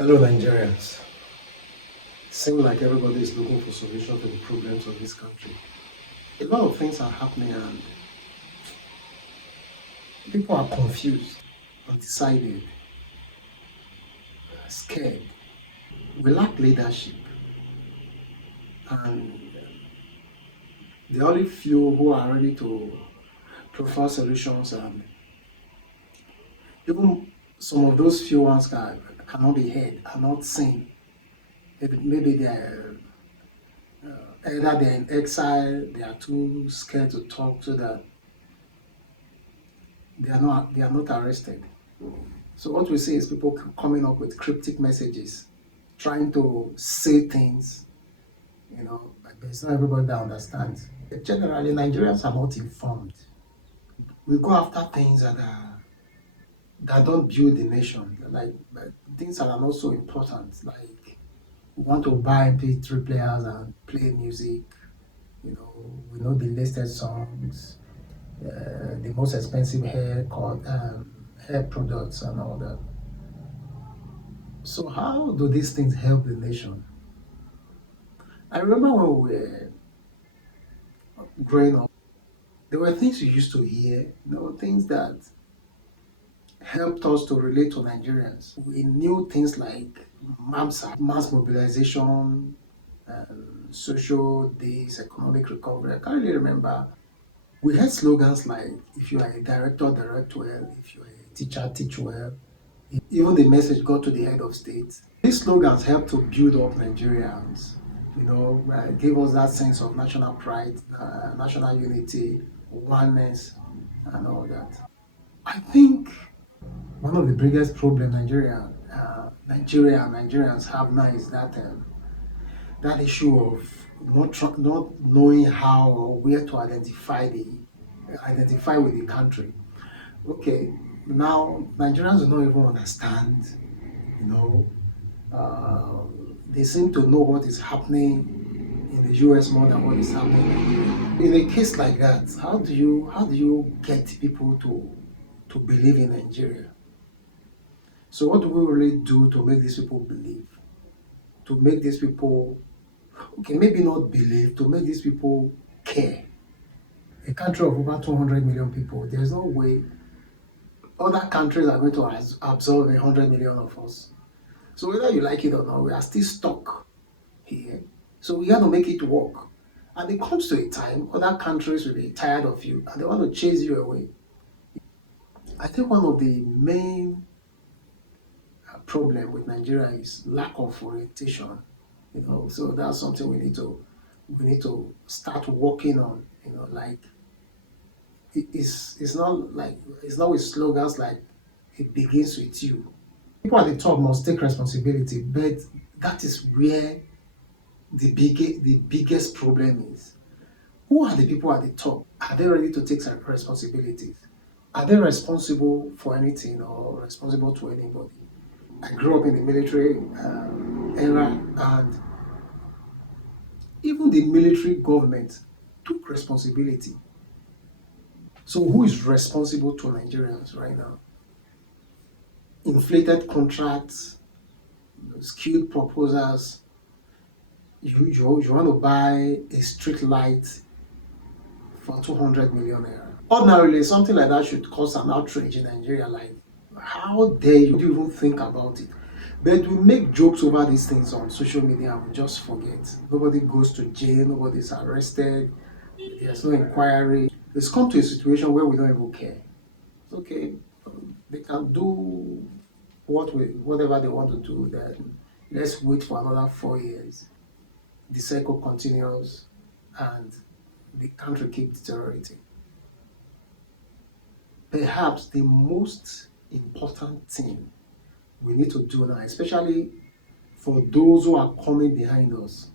Hello, Nigerians. Seems like everybody is looking for solution to the problems of this country. A lot of things are happening and people are confused, undecided, scared. We lack leadership, and the only few who are ready to prefer solutions, and even some of those few ones cannot be heard, are not seen. Maybe they're either they're in exile, they are too scared to talk, so that they are not arrested. So what we see is people coming up with cryptic messages, trying to say things, but it's not everybody that understands. Generally, Nigerians are not informed. We go after things that don't build the nation, like but things that are not so important, like we want to buy MP3 players and play music. We know the latest songs, the most expensive hair products and all that. So how do these things help the nation? I remember when we were growing up, there were things you used to hear, things that helped us to relate to Nigerians. We knew things like MAMSA, mass mobilization, social days, economic recovery. I can't really remember. We had slogans like, if you are a director, direct well, if you are a teacher, teach well. Even the message got to the head of state. These slogans help to build up Nigerians, give us that sense of national pride, national unity, oneness, and all that. I think one of the biggest problems Nigerians have now is that issue of not knowing how or where to identify with the country. Okay, now Nigerians don't even understand, you know, uh, they seem to know what is happening in the US more than what is happening in a case like that. How do you get people to believe in Nigeria? So what do we really do to make these people believe? To make these people, okay, maybe not believe, to make these people care. A country of over 200 million people, there's no way other countries are going to absorb 100 million of us. So whether you like it or not, we are still stuck here. So we have to make it work. And it comes to a time, other countries will be tired of you and they want to chase you away. I think one of the main problem with Nigeria is lack of orientation. So that's something we need to start working on. Like it's not with slogans like it begins with you. People at the top must take responsibility, but that is where the biggest problem is. Who are the people at the top? Are they ready to take some responsibilities? Are they responsible for anything or responsible to anybody? I grew up in the military era, and even the military government took responsibility. So who is responsible to Nigerians right now? Inflated contracts, skewed proposals. You want to buy a street light for 200 million naira. Ordinarily, something like that should cause an outrage in Nigeria. Like, how dare you even think about it? But we make jokes over these things on social media and we just forget. Nobody goes to jail, nobody's arrested, there's no inquiry. It's come to a situation where we don't even care. It's okay, they can do whatever they want to do, then let's wait for another 4 years. The cycle continues and the country keeps deteriorating. Perhaps the most important thing we need to do now, especially for those who are coming behind us,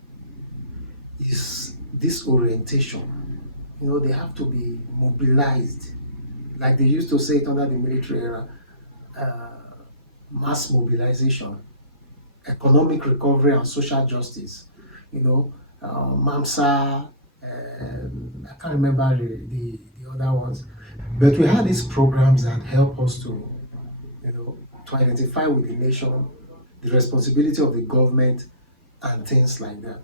is this orientation. They have to be mobilized, like they used to say it under the military era, uh, mass mobilization, economic recovery and social justice. MAMSA, I can't remember the other ones, but we had these programs that help us to identify with the nation. the responsibility of the government and things like that.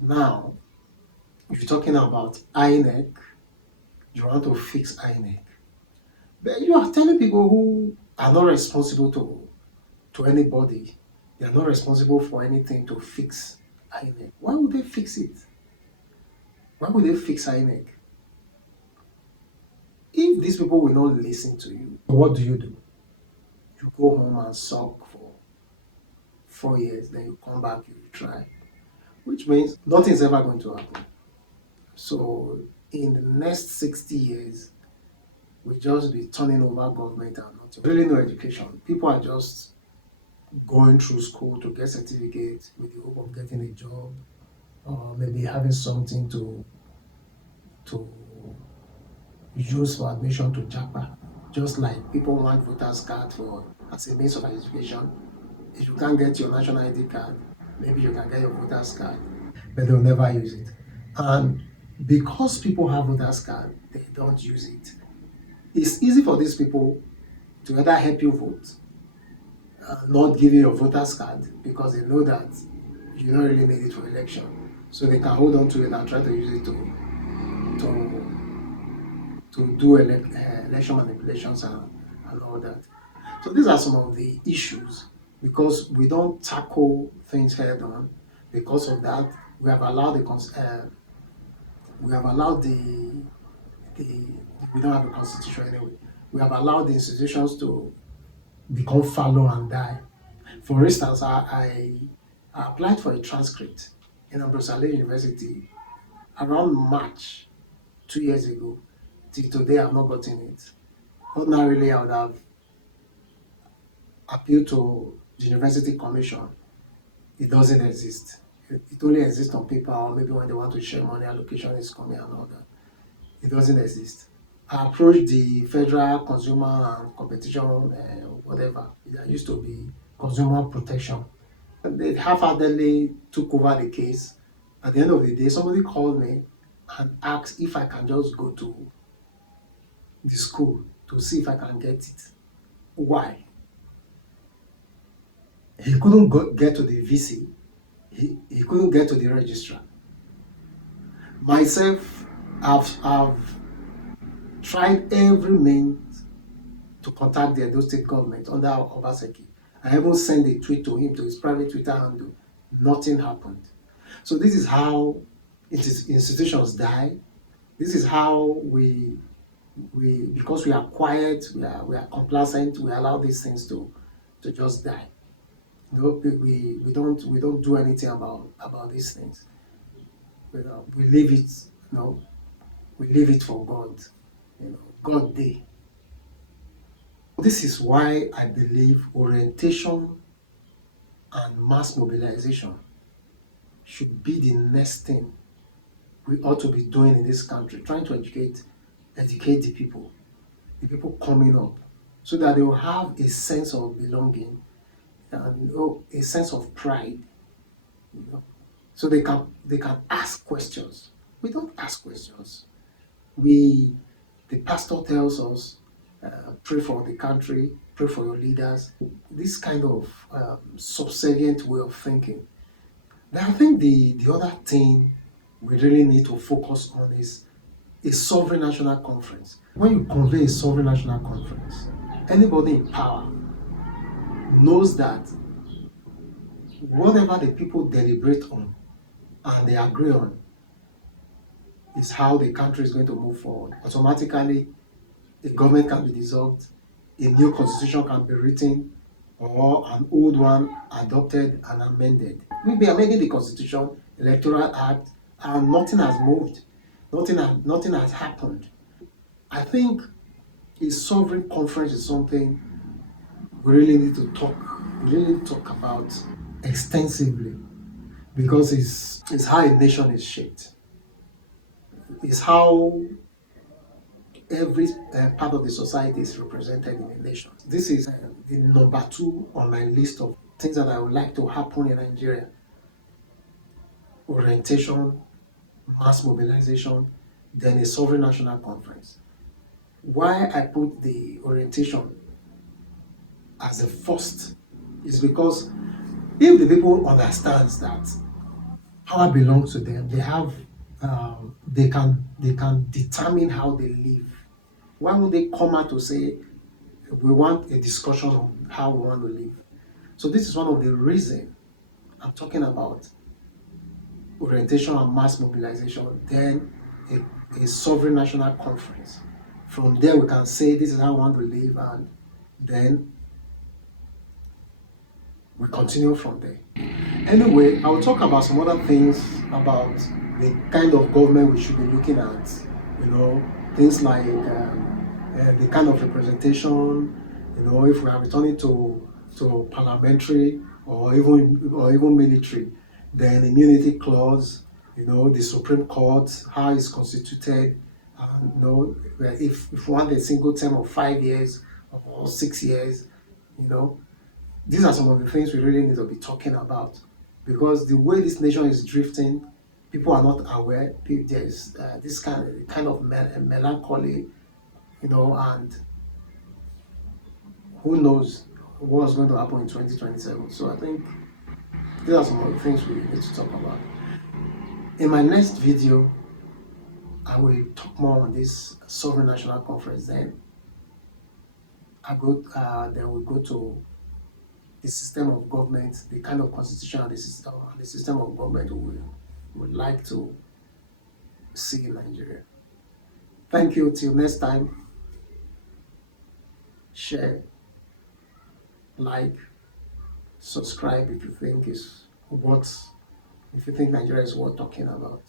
Now, if you're talking about INEC, you want to fix INEC. But you are telling people who are not responsible to anybody, they are not responsible for anything to fix INEC. Why would they fix it? Why would they fix INEC? If these people will not listen to you, what do? You go home and sulk for 4 years, then you come back, you try, which means nothing's ever going to happen. So in the next 60 years, we just be turning over government and nothing. Really no education. People are just going through school to get certificates with the hope of getting a job or maybe having something to use for admission to JAPA. Just like people want voters card for as a means of education. If you can't get your national ID card, maybe you can get your voters card, but they'll never use it. And because people have voters card, they don't use it. It's easy for these people to either help you vote, not give you your voters card because they know that you don't really need it for election. So they can hold on to it and try to use it to do election manipulations and all that. So these are some of the issues because we don't tackle things head on. Because of that, we have allowed we don't have a constitution anyway. We have allowed the institutions to become fallow and die. For instance, I applied for a transcript in Ambrosale University around March 2 years ago. Till today, I've not gotten it. Ordinarily, I would have appealed to the University Commission. It doesn't exist. It only exists on paper or maybe when they want to share money, allocation is coming and all that. It doesn't exist. I approached the Federal Consumer and Competition, whatever. It used to be Consumer Protection. They half-heartedly took over the case. At the end of the day, somebody called me and asked if I can just go to the school to see if I can get it. Why? He couldn't get to the VC. He couldn't get to the registrar. Myself, I've tried every means to contact the Edo State government under Obaseki. I even sent a tweet to him to his private Twitter handle. Nothing happened. So this is how institutions die. This is how we because we are quiet, we are complacent, we allow these things to just die. We don't do anything about these things. We leave it, we leave it for God. God day. This is why I believe orientation and mass mobilization should be the next thing we ought to be doing in this country, trying to educate the people coming up, so that they will have a sense of belonging and a sense of pride, so they can ask questions. We don't ask questions. The pastor tells us, pray for the country, pray for your leaders. This kind of subservient way of thinking. Then I think the other thing we really need to focus on is a sovereign national conference. When you convey a sovereign national conference, anybody in power knows that whatever the people deliberate on and they agree on is how the country is going to move forward. Automatically, the government can be dissolved, a new constitution can be written, or an old one adopted and amended. We'll be amending the constitution, electoral act, and nothing has moved. Nothing has happened. I think a sovereign conference is something we really need to talk about extensively, because it's how a nation is shaped. It's how every part of the society is represented in a nation. This is the number 2 on my list of things that I would like to happen in Nigeria. Orientation, mass mobilization, then a sovereign national conference. Why I put the orientation as the first It's because if the people understands that power belongs to them, they have they can determine how they live. Why would they come out to say we want a discussion on how we want to live? So this is one of the reasons I'm talking about orientation and mass mobilization, then a sovereign national conference. From there, we can say this is how we want to live, and then we continue from there. Anyway, I'll talk about some other things about the kind of government we should be looking at. Things like the kind of representation. If we are returning to parliamentary or even military, then immunity clause. The Supreme Court, how it's constituted. If we want a single term of 5 years or 6 years, you know, these are some of the things we really need to be talking about, because the way this nation is drifting, people are not aware. There's this kind of melancholy, and who knows what's going to happen in 2027. So I think these are some of the things we need to talk about. In my next video, I will talk more on this sovereign national conference. Then we'll go to the system of government, the kind of constitution and the system of government we would like to see in Nigeria. Thank you. Till next time, share, like, subscribe if you think Nigeria is worth talking about.